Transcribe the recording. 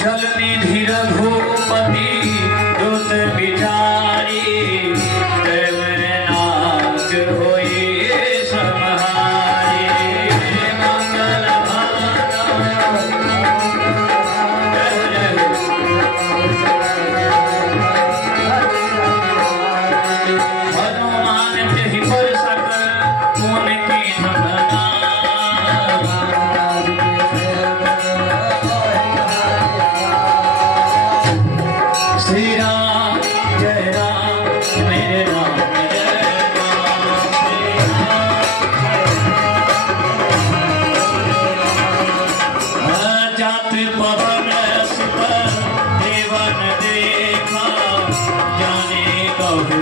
जल निधि रघुपति दुत बिचारी देवनाथ होई समहारी मंगल हनुमान जहि पर सकल पुन की नमना श्री राम जय राम मेरे राम जय राम जात पवन सुत देवन देखा जाने कहु